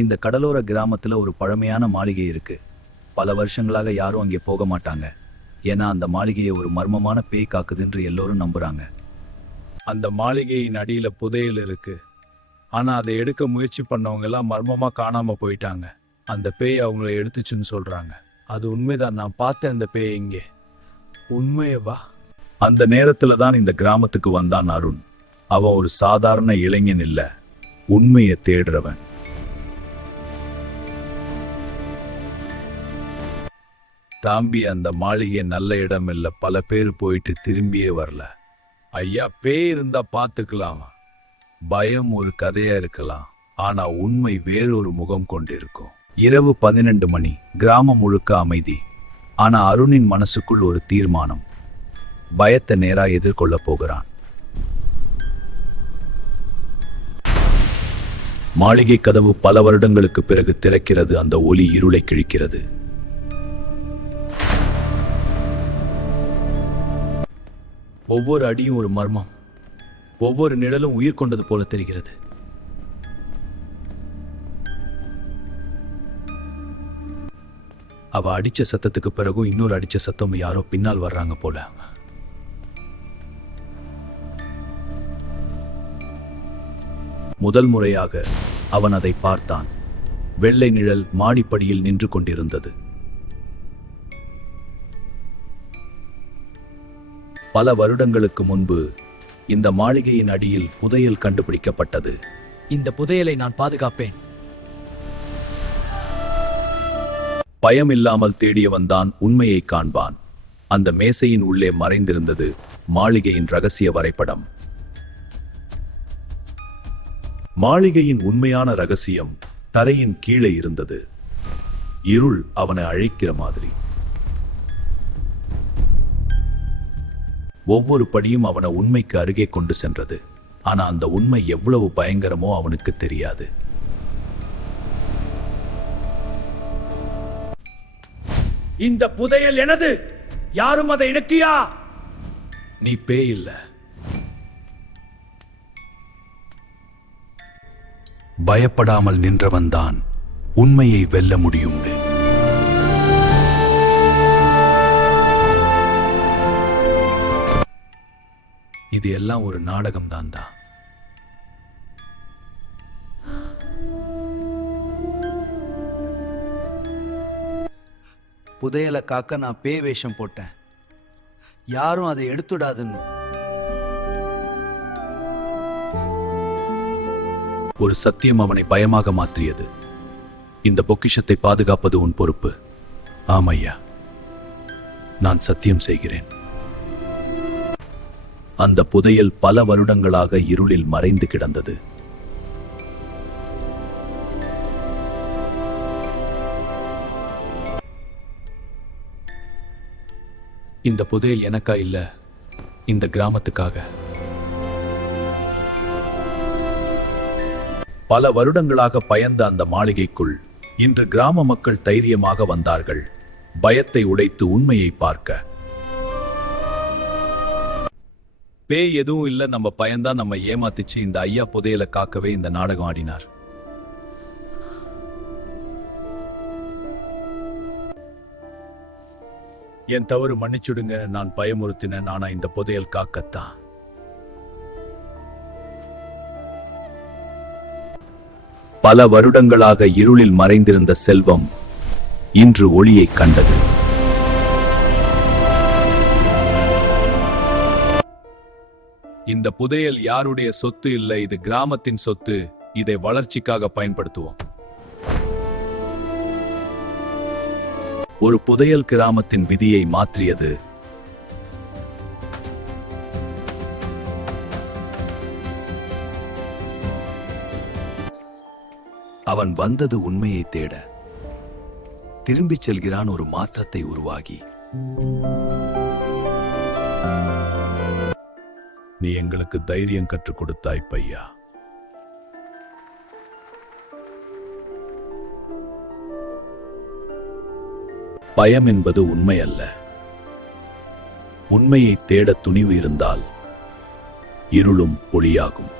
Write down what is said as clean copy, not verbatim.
இந்த கடலோர கிராமத்துல ஒரு பழமையான மாளிகை இருக்கு. பல வருஷங்களாக யாரும் அங்கே போக மாட்டாங்க. ஏன்னா அந்த மாளிகையை ஒரு மர்மமான பேய் காக்குதுன்று எல்லோரும் நம்புறாங்க. அந்த மாளிகையின் அடியில புதையல் இருக்கு. ஆனா அதை எடுக்க முயற்சி பண்ணவங்க எல்லாம் மர்மமா காணாம போயிட்டாங்க. அந்த பேய் அவங்கள எடுத்துச்சுன்னு சொல்றாங்க. அது உண்மைதான். நான் பார்த்தேன் அந்த பேய் இங்கே. உண்மையவா? அந்த நேரத்துல தான் இந்த கிராமத்துக்கு வந்தான் அருண். அவன் ஒரு சாதாரண இளைஞன் இல்ல, உண்மையை தேடுறவன். தாம்பி, அந்த மாளிகை நல்ல இடம் இல்ல. பல பேர் போயிட்டு திரும்பியே வரல. ஐயா, பேய் இருந்தா பார்த்துக்கலாம். பயம் ஒரு கதையா இருக்கலாம், ஆனா உண்மை வேறொரு முகம் கொண்டிருக்கும். இரவு 12 மணி. கிராமம் முழுக்க அமைதி. ஆனா அருணின் மனசுக்குள் ஒரு தீர்மானம். பயத்தை நேரா எதிர்கொள்ள போகிறான். மாளிகை கதவு பல வருடங்களுக்கு பிறகு திறக்கிறது. அந்த ஒலி இருளை கிழிக்கிறது. ஒவ்வொரு அடியும் ஒரு மர்மம், ஒவ்வொரு நிழலும் உயிர் கொண்டது போல தெரிகிறது. அவ அடிச்ச சத்தத்துக்கு பிறகும் இன்னொரு அடிச்ச சத்தம், யாரோ பின்னால் வர்றாங்க போல. முதல் முறையாக அவன் அதை பார்த்தான். வெள்ளை நிழல் மாடிப்படியில் நின்று கொண்டிருந்தது. பல வருடங்களுக்கு முன்பு இந்த மாளிகையின் அடியில் புதையல் கண்டுபிடிக்கப்பட்டது. இந்த புதையலை நான் பாதுகாப்பேன். பயம் இல்லாமல் தேடியவன் தான் உண்மையை காண்பான். அந்த மேசையின் உள்ளே மறைந்திருந்தது மாளிகையின் ரகசிய வரைபடம். மாளிகையின் உண்மையான ரகசியம் தரையின் கீழே இருந்தது. இருள் அவனை அழைக்கிற மாதிரி. ஒவ்வொரு படியும் அவனை உண்மைக்கு அருகே கொண்டு சென்றது. ஆனா அந்த உண்மை எவ்வளவு பயங்கரமோ அவனுக்கு தெரியாது. இந்த புதையல் எனது. யாரும் அதை இணக்கியா? நீ பேய் இல்ல. பயப்படாமல் நின்றவன்தான் உண்மையை வெல்ல முடியும். இது எல்லாம் ஒரு நாடகம் தான்டா. புதையலை காக்க நான் பேய் வேஷம் போட்டேன். யாரும் அதை எடுத்துடாதுன்னு. ஒரு சத்தியம் அவனை பயமாக மாற்றியது. இந்த பொக்கிஷத்தை பாதுகாப்பது உன் பொறுப்பு. ஆமையா, நான் சத்தியம் செய்கிறேன். அந்த புதையல் பல வருடங்களாக இருளில் மறைந்து கிடந்தது. இந்த புதையல் எனக்கா இல்ல, இந்த கிராமத்துக்காக. பல வருடங்களாக பயந்த அந்த மாளிகைக்குள் இன்று கிராம மக்கள் தைரியமாக வந்தார்கள், பயத்தை உடைத்து உண்மையை பார்க்க. பேய் எதுவும் இல்ல, நம்ம பயந்தான் நம்ம ஏமாத்திச்சு. இந்த ஐயா புதையலை காக்கவே இந்த நாடகம் ஆடினார். என் தவறு மன்னிச்சுடுங்க. நான் பயமுறுத்தினேன். ஆனா இந்த புதையல் காக்கத்தான். பல வருடங்களாக இருளில் மறைந்திருந்த செல்வம் இன்று ஒளியை கண்டது. இந்த புதையல் யாருடைய சொத்து இல்லை, இது கிராமத்தின் சொத்து. இதை வளர்ச்சிக்காக பயன்படுத்துவோம். ஒரு புதையல் கிராமத்தின் விதியை மாற்றியது. அவன் வந்தது உண்மையை தேட. திரும்பிச் செல்கிறான் ஒரு மாற்றத்தை உருவாகி. நீ எங்களுக்கு தைரியம் கற்றுக் கொடுத்தாய் பையா. பயம் என்பது உண்மை அல்ல. உண்மையை தேட துணிவு இருந்தால் இருளும் ஒளியாகும்.